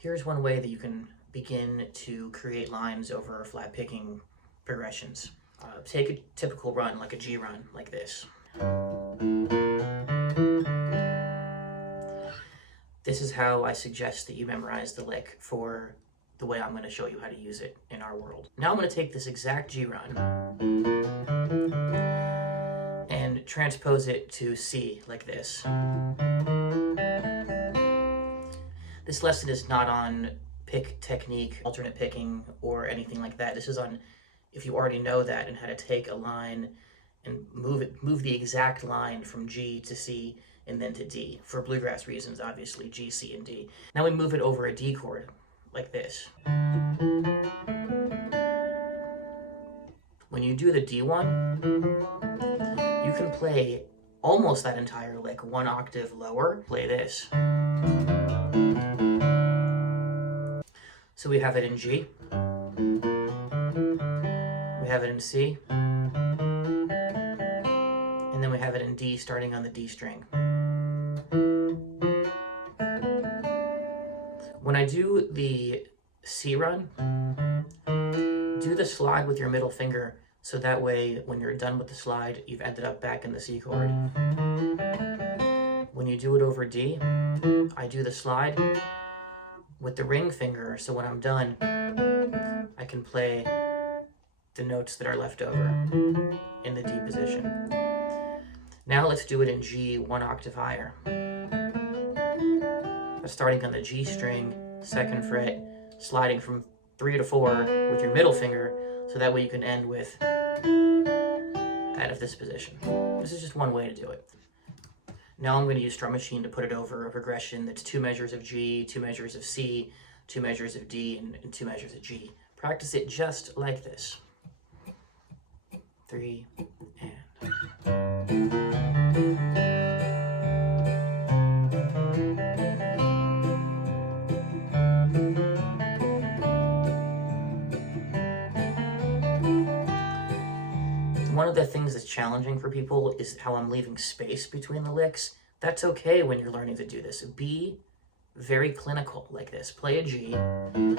Here's one way that you can begin to create lines over flat picking progressions. Take a typical run, like a G run, like this. This is how I suggest that you memorize the lick for the way I'm going to show you how to use it in our world. Now I'm going to take this exact G run and transpose it to C, like this. This lesson is not on pick technique, alternate picking, or anything like that. This is on if you already know that and how to take a line and move the exact line from G to C and then to D. For bluegrass reasons, obviously, G, C, and D. Now we move it over a D chord, like this. When you do the D1, you can play almost that entire lick one octave lower. Play this. So we have it in G, we have it in C, and then we have it in D starting on the D string. When I do the C run, do the slide with your middle finger so that way when you're done with the slide, you've ended up back in the C chord. When you do it over D, I do the slide with the ring finger, so when I'm done, I can play the notes that are left over in the D position. Now let's do it in G one octave higher. Starting on the G string, 2nd fret, sliding from 3 to 4 with your middle finger, so that way you can end with out of this position. This is just one way to do it. Now I'm going to use Drum Machine to put it over a progression that's 2 measures of G, 2 measures of C, 2 measures of D, and 2 measures of G. Practice it just like this. 3 and... One of the things that's challenging for people is how I'm leaving space between the licks. That's okay when you're learning to do this. Be very clinical like this. Play a G, and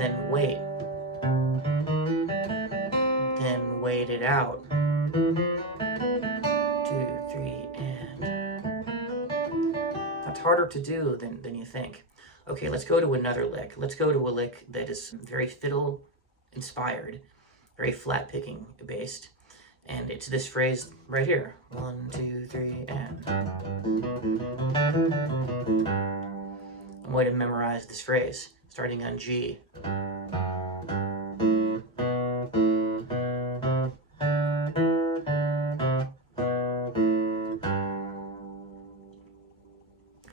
then wait. Then wait it out. 2, 3, and... That's harder to do than you think. Okay, let's go to another lick. Let's go to a lick that is very fiddle inspired, very flat picking based, and it's this phrase right here. 1, 2, 3, and. I'm going to memorize this phrase, starting on G.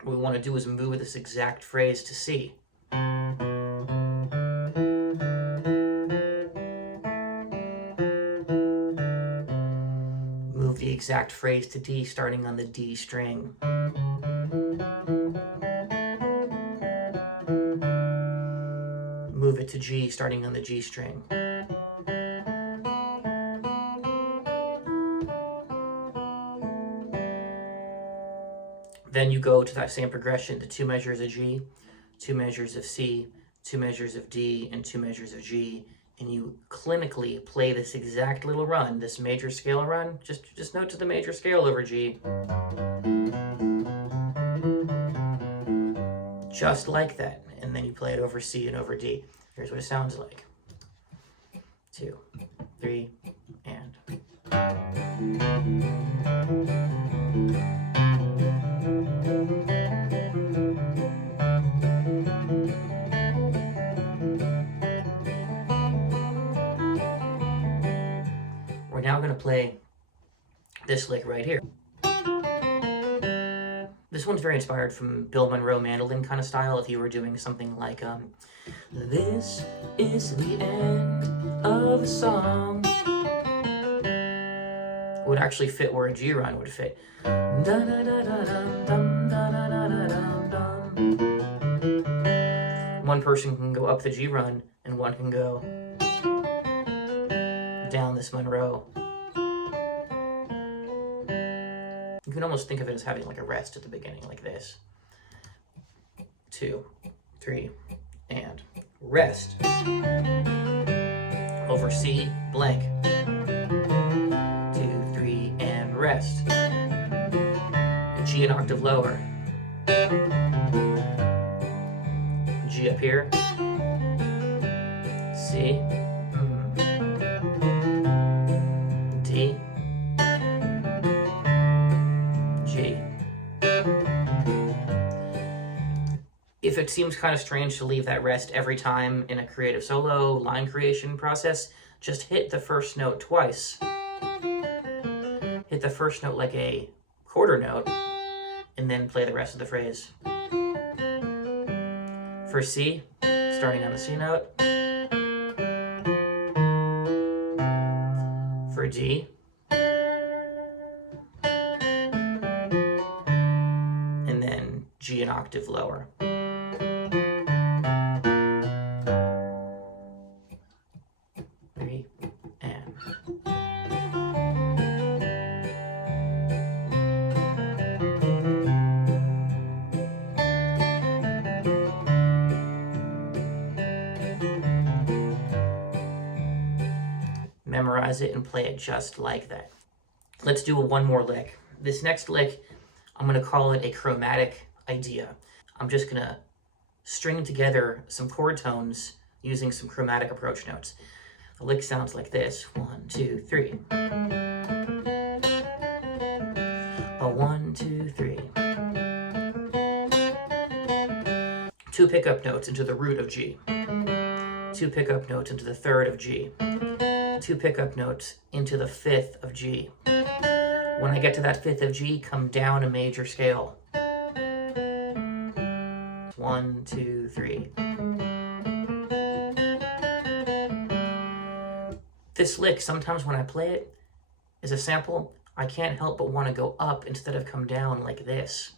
What we want to do is move this exact phrase to C. Move the exact phrase to D starting on the D string. Move it to G starting on the G string. Then you go to that same progression to 2 measures of G, 2 measures of C, 2 measures of D, and 2 measures of G, and you clinically play this exact little run, this major scale run. Just note to the major scale over G. Just like that. And then you play it over C and over D. Here's what it sounds like. 2, 3, and... We're now going to play this lick right here. This one's very inspired from Bill Monroe mandolin kind of style. If you were doing something like, this is the end of a song. It would actually fit where a G run would fit. One person can go up the G run, and one can go down this Monroe. You can almost think of it as having like a rest at the beginning, like this. 2, 3, and rest. Over C, blank. 2, 3, and rest. G an octave lower. G up here. C. D. G. If it seems kind of strange to leave that rest every time in a creative solo line creation process, just hit the first note twice. Hit the first note like a quarter note, and then play the rest of the phrase. For C, starting on the C note. For D. And then G an octave lower. Memorize it and play it just like that. Let's do one more lick. This next lick, I'm going to call it a chromatic idea. I'm just going to string together some chord tones using some chromatic approach notes. The lick sounds like this. 1, 2, 3. A 1, 2, 3. 2 pickup notes into the root of G. 2 pickup notes into the third of G. 2 pickup notes into the 5th of G. When I get to that 5th of G, come down a major scale. 1, 2, 3. This lick, sometimes when I play it as a sample, I can't help but want to go up instead of come down like this.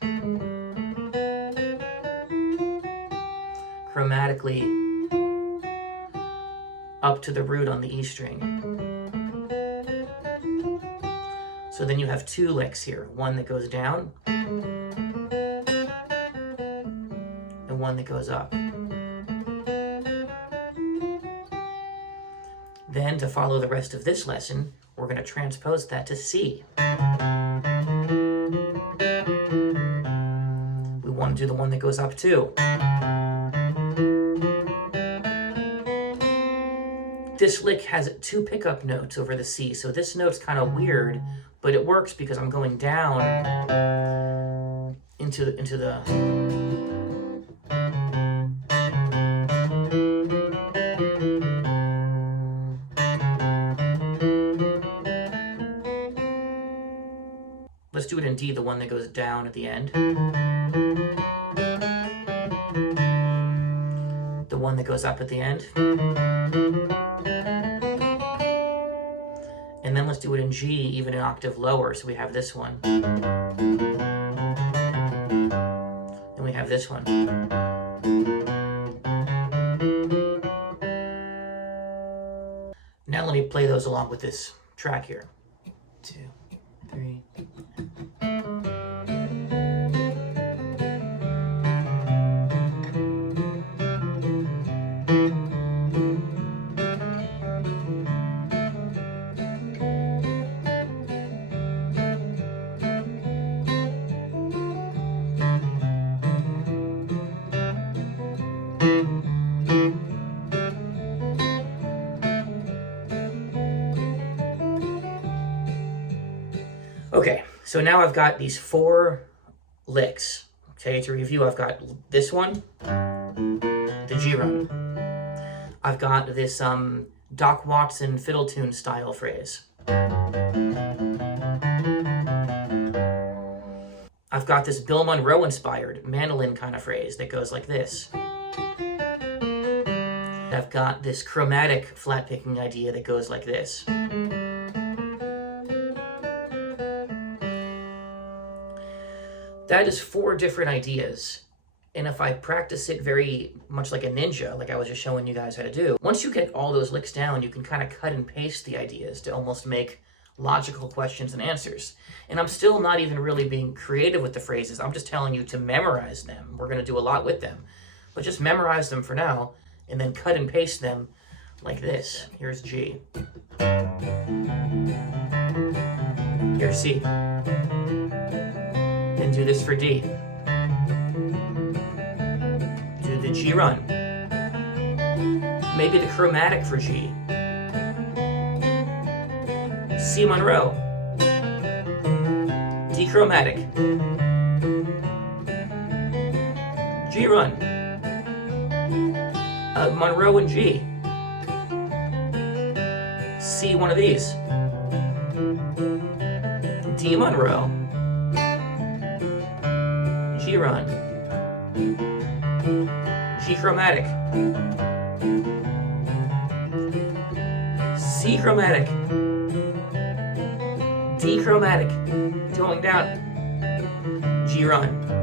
Chromatically, up to the root on the E string. So then you have 2 licks here. One that goes down, and one that goes up. Then, to follow the rest of this lesson, we're going to transpose that to C. We want to do the one that goes up too. This lick has 2 pickup notes over the C, so this note's kind of weird, but it works because I'm going down into the Let's do it in D, the one that goes down at the end. The one that goes up at the end. And then let's do it in G, even an octave lower. So we have this one. And we have this one. Now let me play those along with this track here. 2, 3. Okay, so now I've got these 4 licks. Okay, to review, I've got this one, the G run. I've got this Doc Watson fiddle tune style phrase. I've got this Bill Monroe inspired mandolin kind of phrase that goes like this. I've got this chromatic flat picking idea that goes like this. That is 4 different ideas. And if I practice it very much like a ninja, like I was just showing you guys how to do, once you get all those licks down, you can kind of cut and paste the ideas to almost make logical questions and answers. And I'm still not even really being creative with the phrases. I'm just telling you to memorize them. We're going to do a lot with them. but just memorize them for now, and then cut and paste them like this. Here's G. Here's C. And do this for D. Do the G run. Maybe the chromatic for G. C Monroe. D chromatic. G run. Monroe and G. C one of these. D Monroe. G run. G chromatic. C chromatic. D chromatic. Going down. G run.